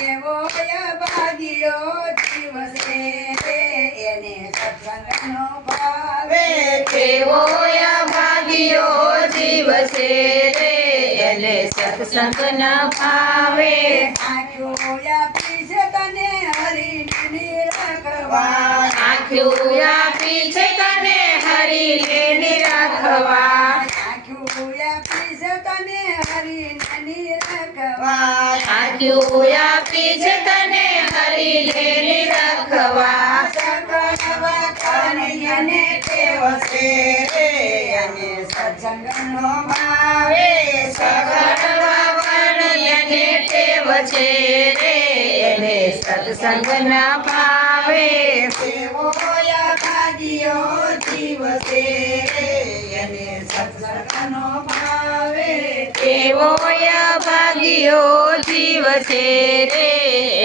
કેવો ભાગ્યો જીવ છે રે એને સત્સંગનો ભાવે કેવો ભાગ્યો જીવ છે રે એને સત્સંગ ન ભાવે આંખ્યું આપી છે તને હરીને નિરખવા આંખ્યું આપી છે તને હરીને નિરખવા આંખ્યું આપી છે તને હરીને નિરખવા આંખ્યું આપી છે તને હરીને નિરખવા સગળવા કનૈયાને ટેવ છે રે અને સત્સંગનો ભાવે સગળવા કનૈયાને ટેવ છે રે એને સત્સંગ ન ભાવે કેવો ભાગ્યો જીવ છે રે અને સત્સંગનો ભાવે કેવો ભાગ્યો જીવ છે રે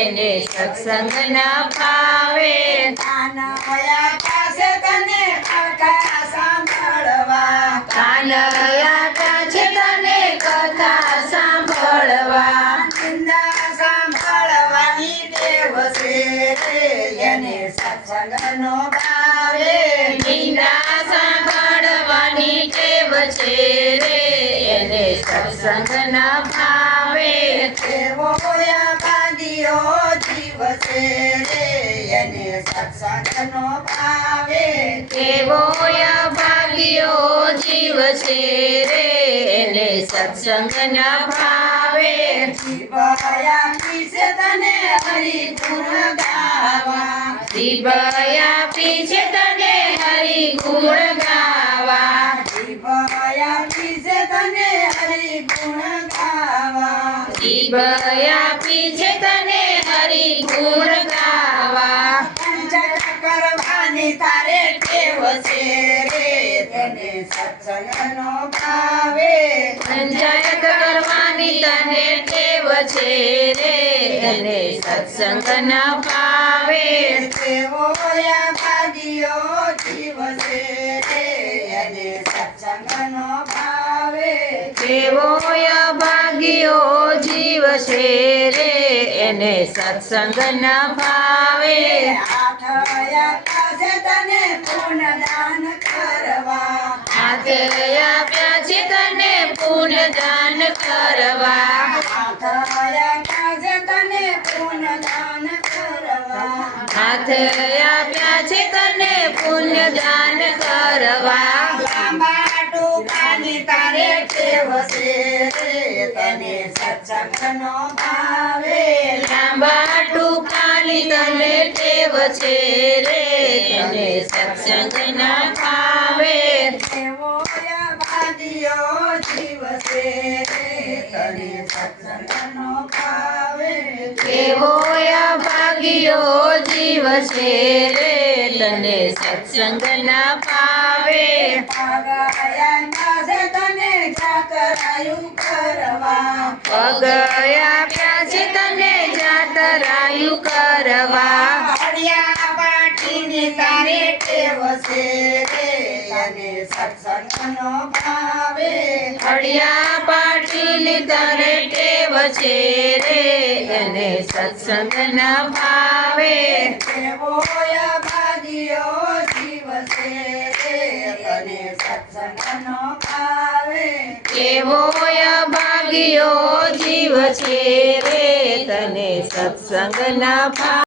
એને સત્સંગ ન ભાવે કાનૈયા પાસે તને કથા સાંભળવા કાનૈયા છે તને કથા સાંભળવા નિંદા સાંભળવાની ટેવ છે રે એને સત્સંગનો ભાવે નિંદા સાંભળવાની ટેવ છે રે એને સત્સંગ ન ભાવે કેવો ભાગ્યો જીવ છે રે એને સત્સંગનો ભાવે કેવો ભાગ્યો જીવ છે રે એને સત્સંગ ન ભાવે જીવયા પીછે તને હરિ ગુણ ગાવા જીભયા પીછે તને હરિ ગુણ ગાવા જીવયા પીછે તને હરિ ગુણ ગાવા જીભયા પીછે તને હરિ ગુણ ગાવા પંચાયત કરવાની તારે ટેવ છે રે તને સત્સંગનો ભાવે પંચાયત કરવાની તને ટેવ છે રે એને સત્સંગ ન ભાવે કેવો ભાગ્યો જીવ છે રે અને સત્સંગનો ભાવે કેવો ભાગ્યો જીવ છે રે એને સત્સંગ ન ભાવે આઠયા પાસે તને પુનદાન કરવા હાથે આપ્યા છે તને પુનદાન કરવા આઠયા પાસે તને પુનદાન કરવા હાથે આપ્યા છે તને પુણ્યદાન કરવા લાંબા ટૂંકાની તારે ટેવ છે રે તને સત્સંગનો ભાવે લાંબા ટૂંકાની તને ટેવ છે રે તને સત્સંગ ન ભાવે કેવો ભાગ્યો જીવ છે રે તને સત્સંગનો ભાવે કેવો ભાગ્યો જીવ છે રે તને સત્સંગ ન ભાવે પગયા પાસે તને જાતરાયું કરવા પગ આપ્યા છે તને જાતરાયું કરવા હળિયા પાટીની તારે ટેવ છે રે અને સત્સંગનો ભાવે હળિયા પાટીની તને ટેવ છે રે એને સત્સંગ ન ભાવે કેવો ભાગ્યો જીવ છે રે અને સત્સંગનો ભાવે કેવો ભાગ્યો જીવ છે રે તને સત્સંગ ન ભાવે